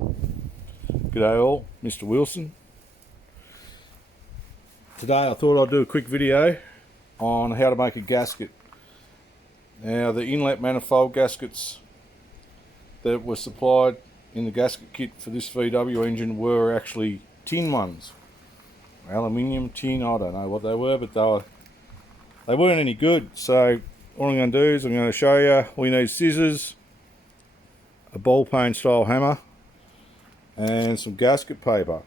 G'day all, Mr. Wilson. Today I thought I'd do a quick video on how to make a gasket. Now the inlet manifold gaskets that were supplied in the gasket kit for this VW engine were actually tin ones. Aluminium, tin, I don't know what they were, but they weren't any good. So what I'm going to do is I'm going to show you. We need scissors, a ball peen style hammer, and some gasket paper.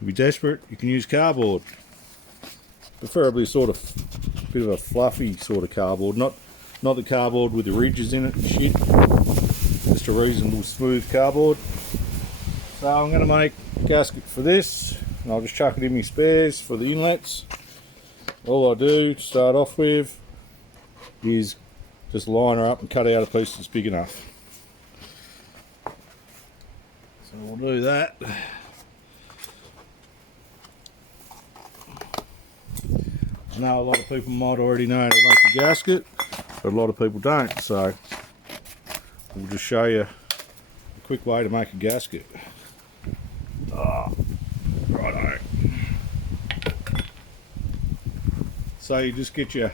If you're desperate, you can use cardboard. Preferably sort of bit of a fluffy sort of cardboard, not the cardboard with the ridges in it and shit. Just a reasonable smooth cardboard. So I'm going to make a gasket for this, and I'll just chuck it in my spares for the inlets. All I do to start off with is just line her up and cut out a piece that's big enough. So we'll do that. I know a lot of people might already know how to make a gasket, but a lot of people don't, so we'll just show you a quick way to make a gasket. Righto. So you just get your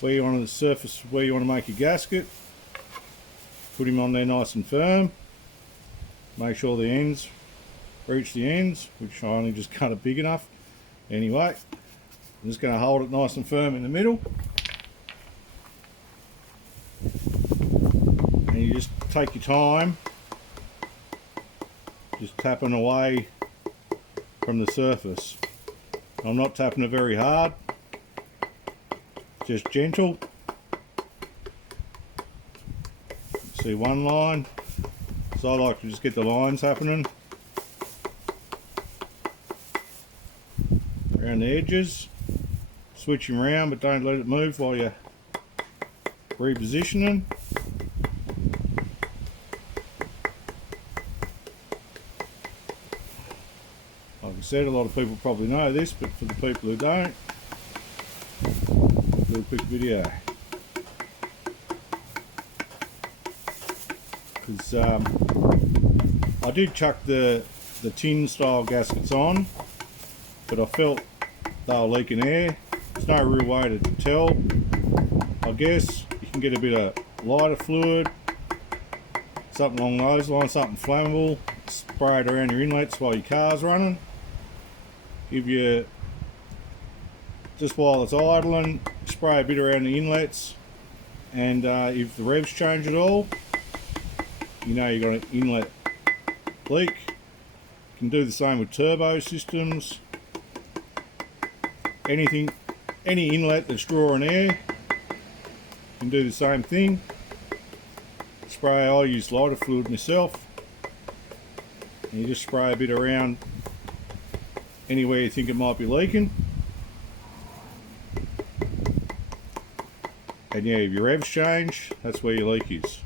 where you want the surface where you want to make a gasket, put him on there nice and firm. Make sure the ends reach the ends, which I only just cut it big enough. Anyway, I'm just going to hold it nice and firm in the middle. And you just take your time, just tapping away from the surface. I'm not tapping it very hard, just gentle. See one line. So I like to just get the lines happening around the edges. Switch them around, but don't let it move while you're repositioning. Like I said, a lot of people probably know this, but for the people who don't, I'll do a quick video. Because I did chuck the tin style gaskets on, but I felt they were leaking air. There's no real way to tell. I guess you can get a bit of lighter fluid, something along those lines, something flammable, spray it around your inlets while your car's running. If you, just while it's idling, spray a bit around the inlets, and if the revs change at all, you know you've got an inlet leak. You can do the same with turbo systems. Any inlet that's drawing air, you can do the same thing. Spray, I use lighter fluid myself. And you just spray a bit around anywhere you think it might be leaking. And yeah, if your revs change, that's where your leak is.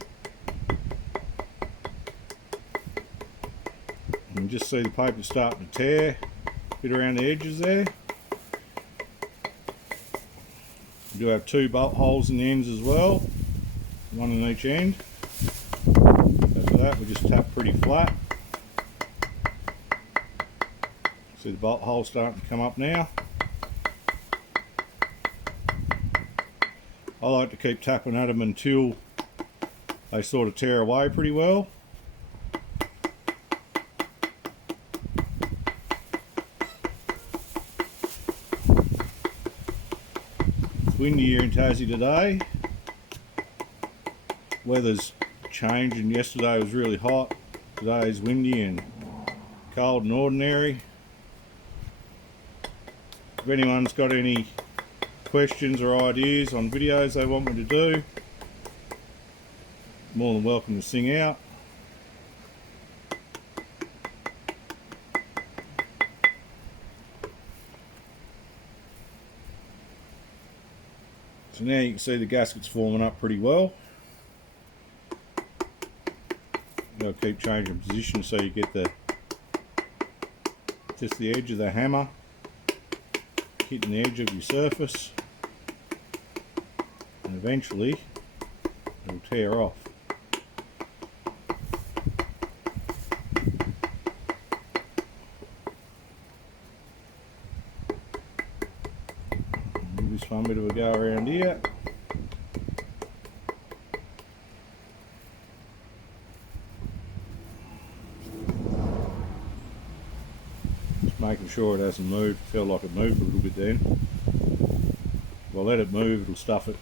You can just see the paper starting to tear a bit around the edges there. You do have two bolt holes in the ends as well, one in each end. After that, we just tap pretty flat. See the bolt hole starting to come up now. I like to keep tapping at them until they sort of tear away pretty well. Windy here in Tassie today. Weather's changing. Yesterday was really hot. Today is windy and cold and ordinary. If anyone's got any questions or ideas on videos they want me to do, more than welcome to sing out. So now you can see the gasket's forming up pretty well. You'll keep changing position so you get just the edge of the hammer hitting the edge of your surface, and eventually it'll tear off. bit of a go around here. Just making sure it hasn't moved. Felt like it moved a little bit then. If I let it move, it'll stuff it.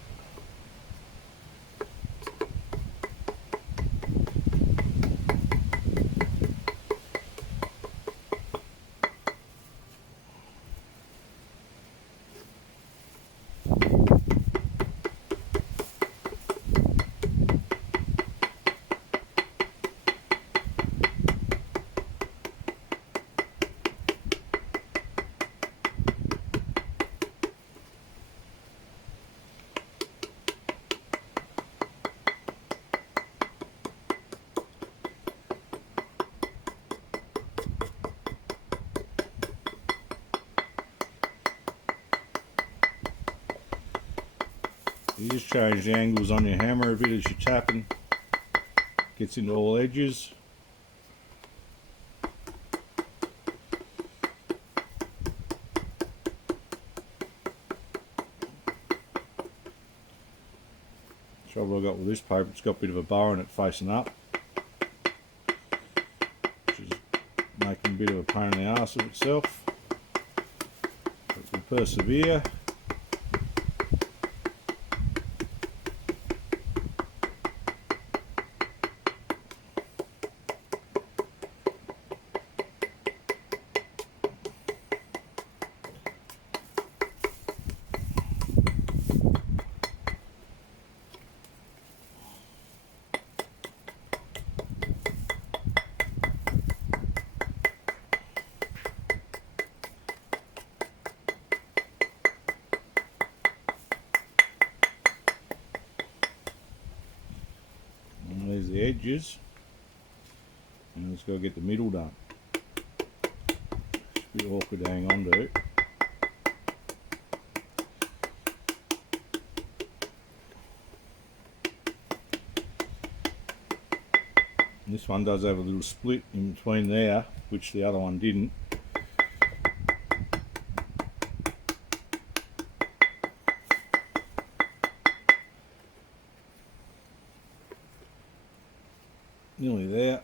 You just change the angles on your hammer a bit as you're tapping. Gets into all edges. Trouble I got with this paper, it's got a bit of a bow in it facing up, which is making a bit of a pain in the arse of itself. But we'll persevere. There's the edges, and let's go get the middle done. It's a bit awkward to hang on to. And this one does have a little split in between there, which the other one didn't. Nearly there.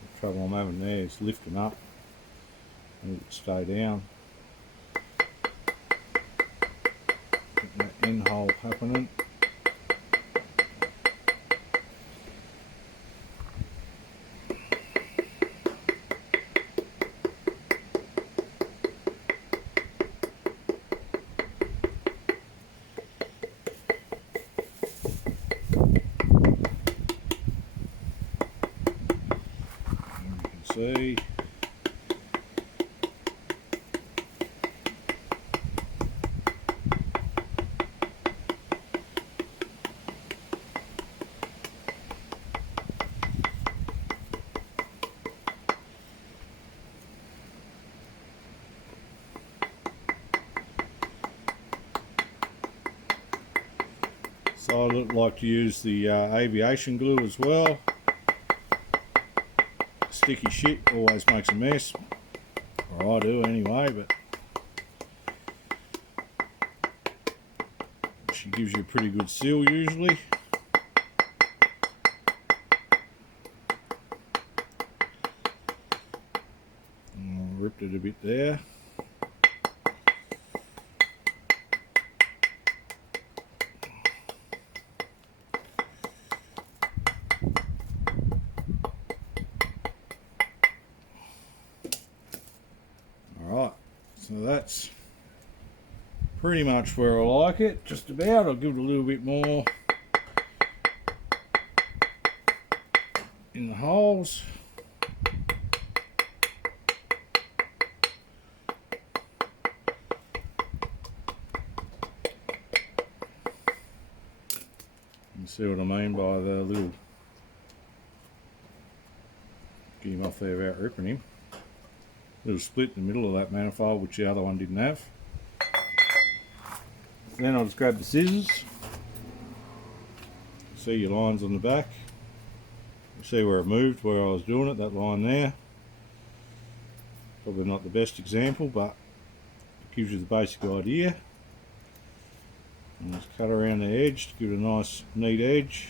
The trouble I'm having there is lifting up and it stay down. Getting that end hole happening. See. So I like to use the aviation glue as well. Sticky shit always makes a mess, or I do anyway, but she gives you a pretty good seal usually. I ripped it a bit there. So that's pretty much where I like it, just about. I'll give it a little bit more in the holes. You see what I mean by the little, get him off there without ripping him. Little split in the middle of that manifold, which the other one didn't have. Then I'll just grab the scissors see your lines on the back. You see where it moved, where I was doing it, that line there. Probably not the best example, but it gives you the basic idea. And just cut around the edge to give it a nice neat edge.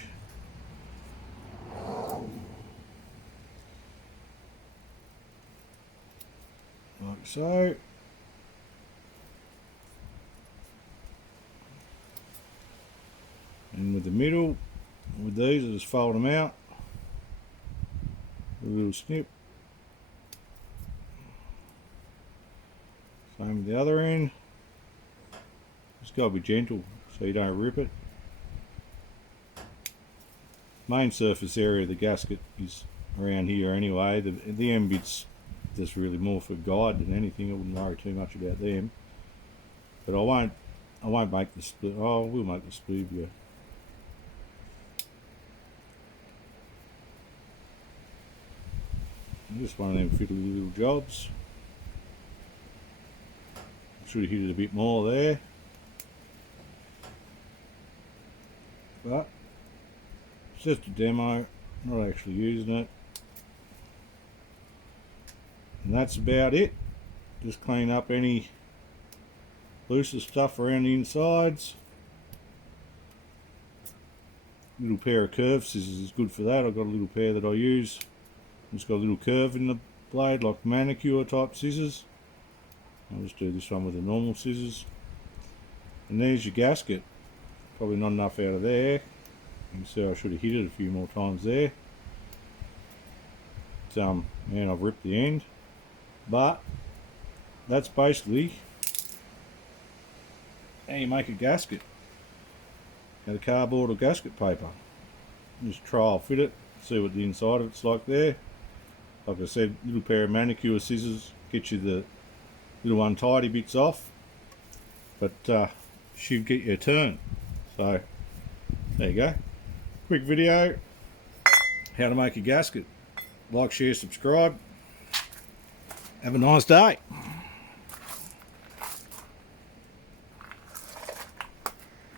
Like so. And with the middle, with these I just fold them out. A little snip. Same with the other end. Just gotta be gentle so you don't rip it. Main surface area of the gasket is around here anyway. The end bits just really more for guide than anything. I wouldn't worry too much about them. But I won't make the split. Oh, we'll make the split, yeah. Just one of them fiddly little jobs. Should have hit it a bit more there. But it's just a demo, not actually using it. And that's about it. Just clean up any looser stuff around the insides. Little pair of curved scissors is good for that. I've got a little pair that I use. It's got a little curve in the blade, like manicure type scissors. I'll just do this one with the normal scissors. And there's your gasket. Probably not enough out of there. You can see I should have hit it a few more times there. Man, I've ripped the end. But that's basically how you make a gasket out of cardboard or gasket paper. Just trial fit it, see what the inside of it's like there. Like I said, little pair of manicure scissors get you the little untidy bits off, but should get you a turn. So there you go, quick video how to make a gasket. Like, share, subscribe. Have a nice day.